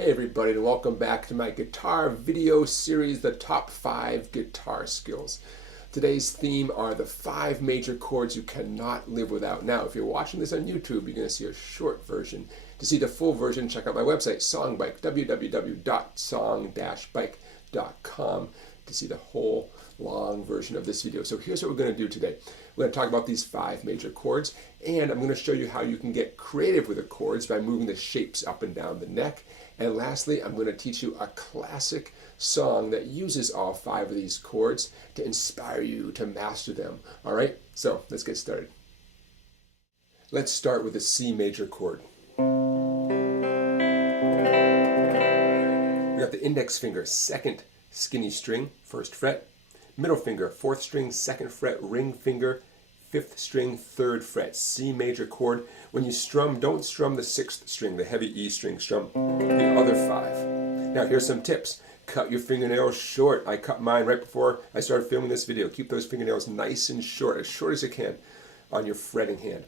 Hey everybody, and welcome back to my guitar video series, The Top 5 Guitar Skills. Today's theme are the 5 major chords you cannot live without. Now, if you're watching this on YouTube, you're going to see a short version. To see the full version, check out my website, Songbike, www.song-bike.com, to see the whole long version of this video. So here's what we're going to do today. We're going to talk about these 5 major chords, and I'm going to show you how you can get creative with the chords by moving the shapes up and down the neck. And lastly, I'm going to teach you a classic song that uses all 5 of these chords to inspire you to master them. All right, so let's get started. Let's start with the C major chord. We got the index finger, 2nd skinny string, 1st fret. Middle finger, 4th string, 2nd fret. Ring finger, 5th string, 3rd fret. C major chord. When you strum, don't strum the 6th string, the heavy E string. Strum the other 5. Now here's some tips. Cut your fingernails short. I cut mine right before I started filming this video. Keep those fingernails nice and short as you can on your fretting hand.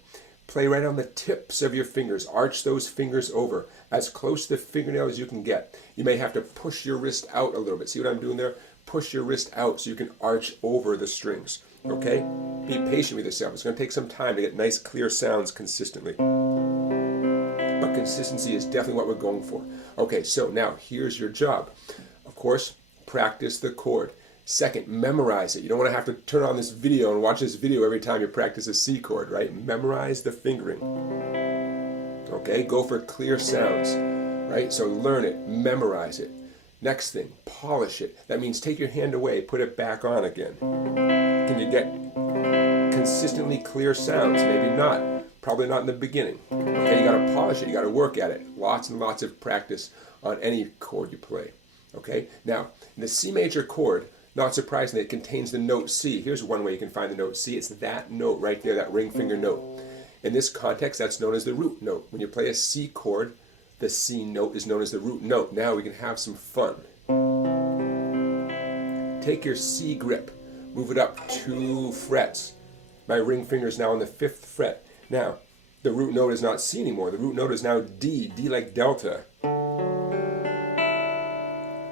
Play right on the tips of your fingers. Arch those fingers over as close to the fingernail as you can get. You may have to push your wrist out a little bit. See what I'm doing there? Push your wrist out so you can arch over the strings. Okay? Be patient with yourself. It's going to take some time to get nice, clear sounds consistently. But consistency is definitely what we're going for. Okay, so now here's your job. Of course, practice the chord. Second, memorize it. You don't want to have to turn on this video and watch this video every time you practice a C chord, right? Memorize the fingering. Okay, go for clear sounds, right? So learn it, memorize it. Next thing, polish it. That means take your hand away, put it back on again. Can you get consistently clear sounds? Maybe not. Probably not in the beginning. Okay, you got to polish it. You got to work at it. Lots and lots of practice on any chord you play. Okay, now in the C major chord, not surprisingly, it contains the note C. Here's one way you can find the note C. It's that note right there, that ring finger note. In this context, that's known as the root note. When you play a C chord, the C note is known as the root note. Now we can have some fun. Take your C grip, move it up 2 frets. My ring finger is now on the 5th fret. Now, the root note is not C anymore. The root note is now D, D like delta.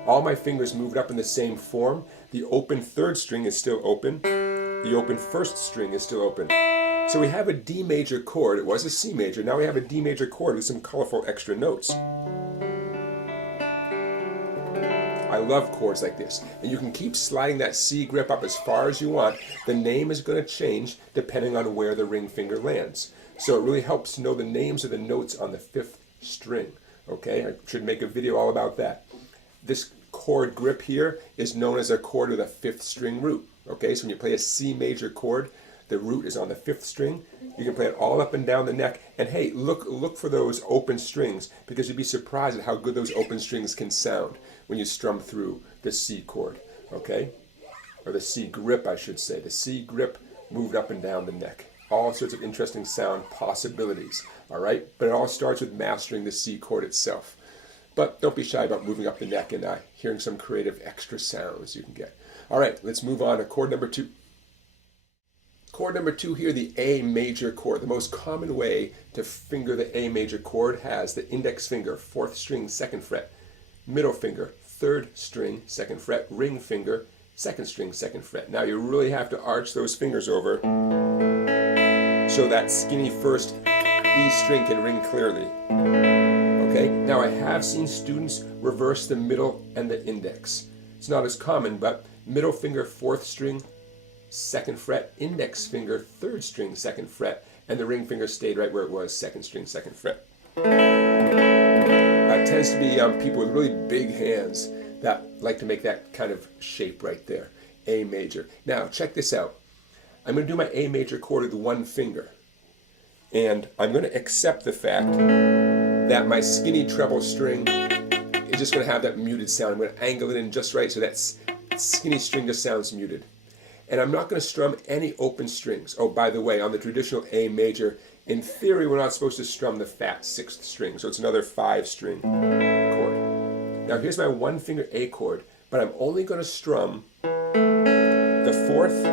All my fingers moved up in the same form. The open 3rd string is still open. The open 1st string is still open. So we have a D major chord. It was a C major. Now we have a D major chord with some colorful extra notes. I love chords like this. And you can keep sliding that C grip up as far as you want. The name is going to change depending on where the ring finger lands. So it really helps to know the names of the notes on the 5th string. Okay, I should make a video all about that. This chord grip here is known as a chord with a 5th string root. Okay, so when you play a C major chord, the root is on the 5th string. You can play it all up and down the neck. And hey, look for those open strings, because you'd be surprised at how good those open strings can sound when you strum through the C chord. Okay? Or the C grip, I should say. The C grip moved up and down the neck. All sorts of interesting sound possibilities. All right? But it all starts with mastering the C chord itself. But don't be shy about moving up the neck and hearing some creative extra sounds you can get. All right, let's move on to chord number 2. Chord number 2 here, the A major chord. The most common way to finger the A major chord has the index finger, 4th string, 2nd fret. Middle finger, 3rd string, 2nd fret. Ring finger, 2nd string, 2nd fret. Now you really have to arch those fingers over so that skinny 1st E string can ring clearly. Okay, now I have seen students reverse the middle and the index. It's not as common, but middle finger, 4th string, 2nd fret, index finger, 3rd string, 2nd fret, and the ring finger stayed right where it was, 2nd string, 2nd fret. It tends to be people with really big hands that like to make that kind of shape right there, A major. Now, check this out. I'm going to do my A major chord with 1 finger, and I'm going to accept the fact that my skinny treble string is just going to have that muted sound. I'm going to angle it in just right so that skinny string just sounds muted. And I'm not going to strum any open strings. Oh, by the way, on the traditional A major, in theory, we're not supposed to strum the fat 6th string, so it's another 5-string chord. Now here's my 1 finger A chord, but I'm only going to strum the 4th,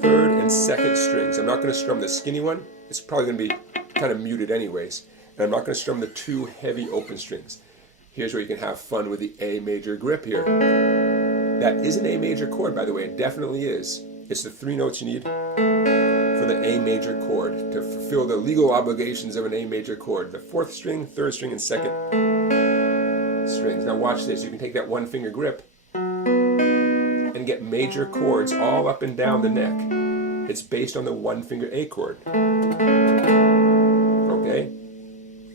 3rd, and 2nd strings. I'm not going to strum the skinny one. It's probably going to be kind of muted anyways. And I'm not going to strum the 2 heavy open strings. Here's where you can have fun with the A major grip here. That is an A major chord, by the way. It definitely is. It's the 3 notes you need for the A major chord to fulfill the legal obligations of an A major chord. The 4th string, 3rd string, and 2nd strings. Now watch this. You can take that 1 finger grip and get major chords all up and down the neck. It's based on the 1 finger A chord. Okay?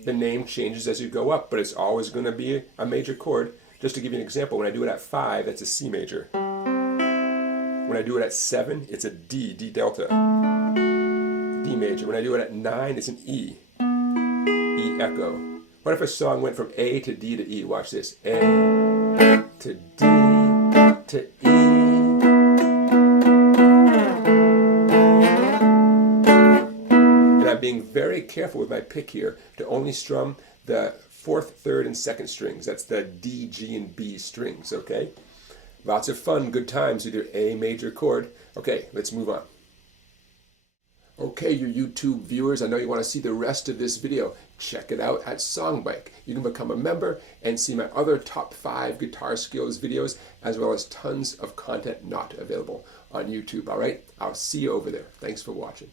The name changes as you go up, but it's always going to be a major chord. Just to give you an example, when I do it at 5, that's a C major. When I do it at 7, it's a D, D delta, D major. When I do it at 9, it's an E, E echo. What if a song went from A to D to E? Watch this. A to D to E. And I'm being very careful with my pick here to only strum the 4th, 3rd, and 2nd strings. That's the D, G, and B strings, okay? Lots of fun, good times with your A major chord. Okay, let's move on. Okay, your YouTube viewers, I know you want to see the rest of this video. Check it out at Songbike. You can become a member and see my other top 5 guitar skills videos, as well as tons of content not available on YouTube. All right, I'll see you over there. Thanks for watching.